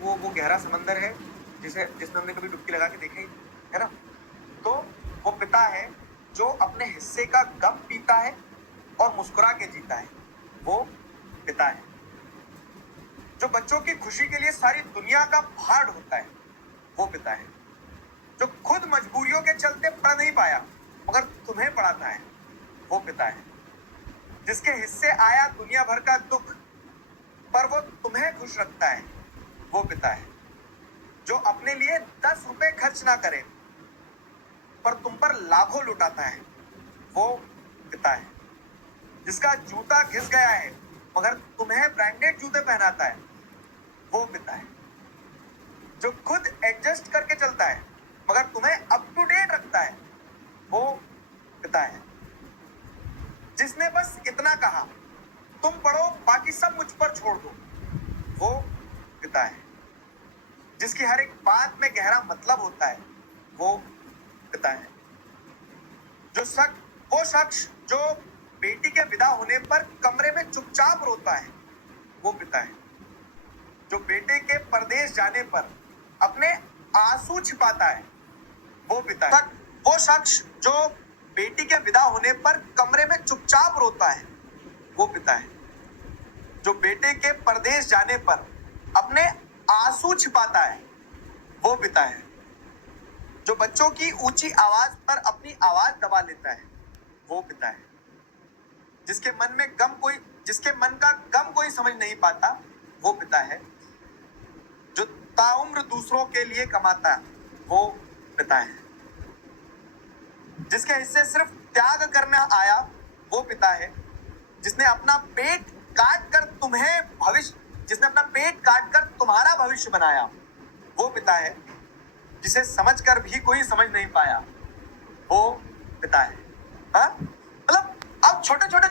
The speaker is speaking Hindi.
वो गहरा समंदर है जिसमें हमने कभी डुबकी लगा के देखा ही नहीं, है ना। तो वो पिता है जो अपने हिस्से का गम पीता है और मुस्कुरा के जीता है, वो पिता है। जो बच्चों की खुशी के लिए सारी दुनिया का भार ढोता है, वो पिता है। जो खुद मजबूरियों के चलते पढ़ नहीं पाया मगर तुम्हें पढ़ाता है, वो पिता है। जिसके हिस्से आया दुनिया भर का दुख पर वो तुम्हें खुश रखता है, वो पिता है। जो अपने लिए 10 रुपए खर्च ना करे पर तुम पर लाखों लुटाता है, वो पिता है। जिसका जूता घिस गया है मगर तुम्हें ब्रांडेड जूते पहनाता है, वो पिता है। जो खुद एडजस्ट करके चलता है मगर तुम्हें अप टू डेट रखता है, वो पिता है। जिसने बस इतना कहा, तुम पढ़ो बाकी सब मुझ पर छोड़ दो, वो पिता है। जिसकी हर एक बात में गहरा मतलब होता है, वो पिता है। वो शख्स जो बेटी के विदा होने पर कमरे में चुपचाप रोता है, वो पिता है। जो बेटे के परदेश जाने पर अपने आंसू छिपाता है, वो पिता है। वो शख्स जो बेटी के विदा होने पर कमरे में चुपचाप रोता है, वो पिता है। जो बेटे के परदेश जाने पर अपने आंसू छिपाता है, वो पिता है। जो बच्चों की ऊंची आवाज पर अपनी आवाज दबा लेता है, वो पिता है। जिसके मन का गम कोई समझ नहीं पाता, वो पिता है। जो ताउम्र दूसरों के लिए कमाता है, वो पिता है। जिसके हिस्से सिर्फ त्याग करना आया, वो पिता है। जिसने अपना पेट काट कर तुम्हारा भविष्य बनाया, वो पिता है। जिसे समझकर भी कोई समझ नहीं पाया, वो पिता है।